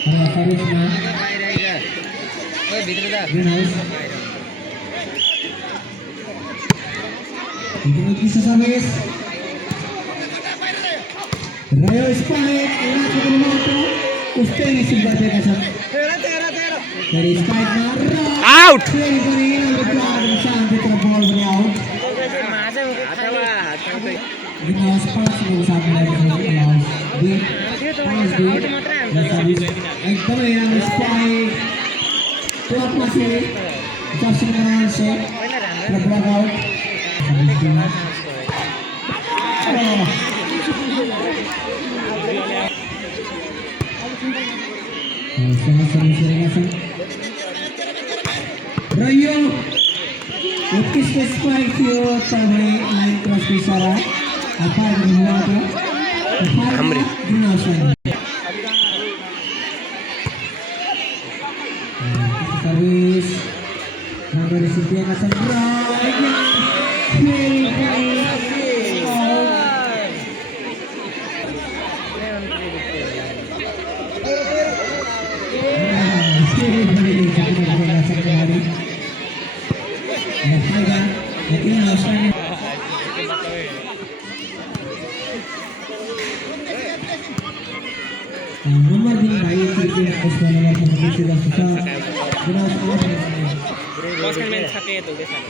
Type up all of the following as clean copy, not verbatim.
सर्भिसमा green house तीसरा सर्भिस रह्यो स्पाइक उस्तै रिसिभ गरिरहेका छन् फेरि स्पाइकमा आउट फेरि पनि शान्तिको बल पनि आउट ग्रिन हाउस 5 रनको साथ मिलाएको छ सर्भिस एकदमै राम्रो स्पाइक टपमा फेरि जर्सी नम्बर 6 र ब्लक आउट र यो उत्कृष्ट स्पाइक थियो तपाईँ लाइन क्रसको इसारा फाइभ हुनुभएको ग्रिन हाउस सर्भिस राम्रो रिसिभ दिएका छन् र नम्बर दिने भाइ क्रिकेट उसको नम्बर 25 जस्तो छ गुनास बसमेन छके तो के साथ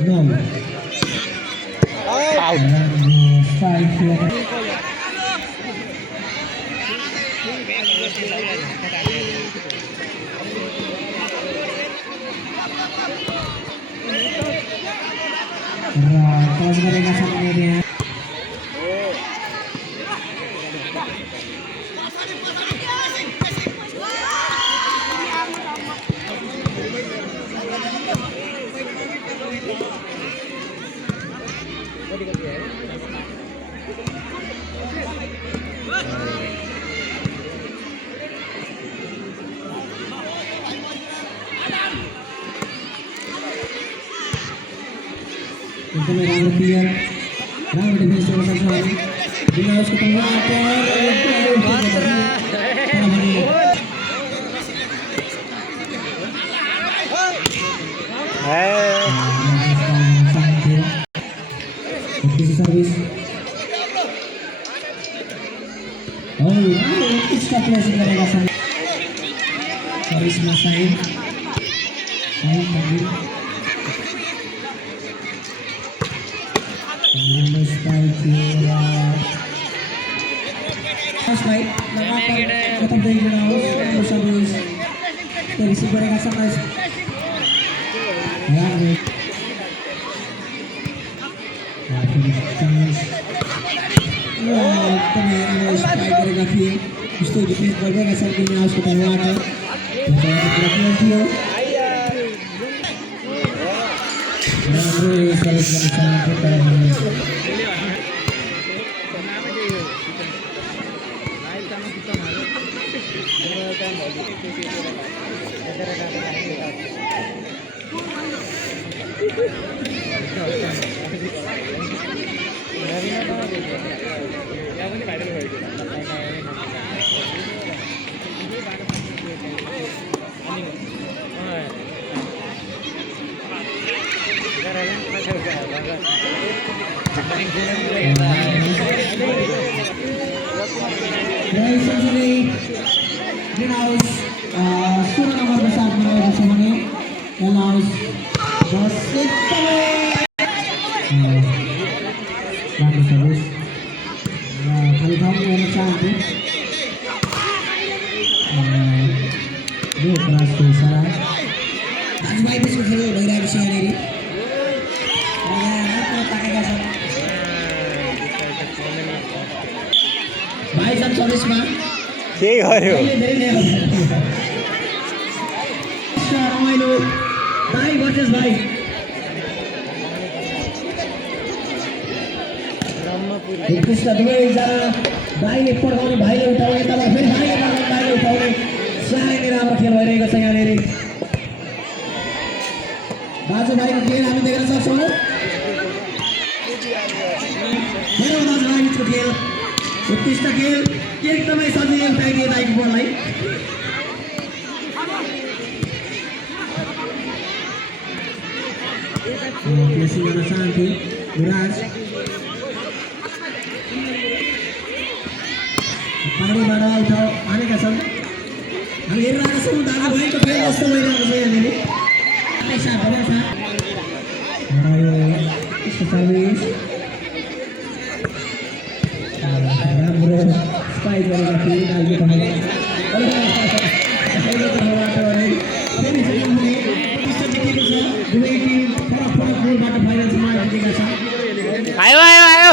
No. Out. Strike here. Terus mereka sama dia. Untuk mereka player, ramai defense orang satu. Bila harus ketemu service. Oh, इसका प्लेस करेगा सर्विस में साइड तभी नंबर स्पाइक किया स्पाइक खत्म देगा उस सर्विस तो रिसीव करेगा सर्विस यार स्पाइक करेगा फिर उसको डिफेंस करेगा सर के लिए उसको करवा के Greenhouse sudah nomor besar bersama ni Greenhouse Joseph bagus bagus kali kamu yang cantik dia keras tu salah आज भाई भी सुखी हो रहा है विषय नहीं भाई सब 24 में के गर्यो रमाइलो भाइ वर्सेस भाइ उत्कृष्ट दुवैजना भाइले पड्काउने भाइले उठाउने यताबाट फेरि भाइले पड्काउने भाइले उठाउने साह्रै नै राम्रो खेल भइरहेको छ यहाँनिर दाजुभाइको खेल हामी देख्न सक्छौँ हेरौँ दाजुभाइ बिचको खेल उत्कृष्ट खेल एकदमै सजिलै उठाइदिए दाइको बललाई प्रेसिङ गर्न चाहन्थे युवराज पानीबाट उठाउ आनेका छन् हामी हेरिरहेका छौँ दाजुभाइको खेल कस्तो भइरहेको छ यहाँनिर सर्भिस राम्रो स्पाइक गरेका थिए दाइले दुवै टिम फरक फरक गोलबाट फाइनल्समा आइपुगेका छन् आयो आयो आयो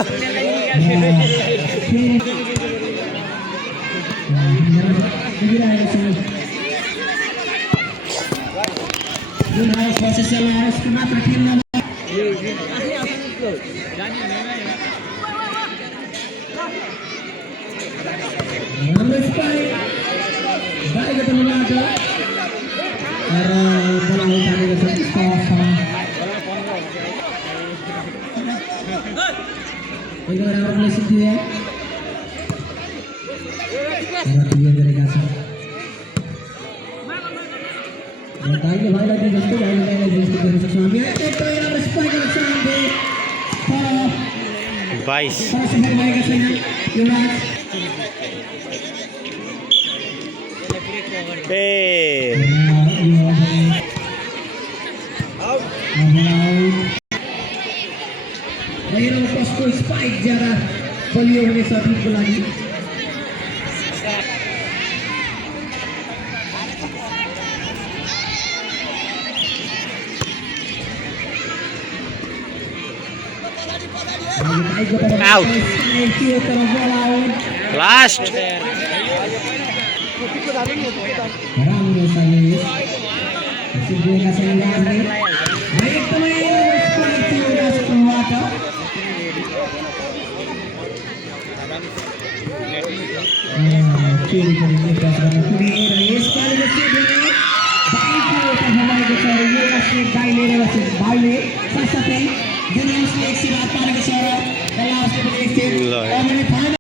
राम्रो स्पाइक बाहिर तर्फबाट र बोला उठालेको छ एकदमै राम्रो प्लेसिङ थियो क्लियर गरेका छन् भाइले भाइलाई दिए जस्तो भाइले भाइलाई दिए जस्तो गर्न सक्छौँ हामी एकदमै राम्रो स्पाइक गर्न चाहन्थे तर 22 सेकेन्ड भएका छैन युवराज ए हेरौँ कसको स्पाइक ज्यादा बलियो हुनेछ टिमको लागि Out. Last. राम्रो सर्भिस सिद्धेका छन् राजले एकदमै स्पाइक थियो राजकोबाट फेरि पनि निकास गर्न पुगे र यसपालिको सेभ भने भाइको तर्फबाट छ यो भाइले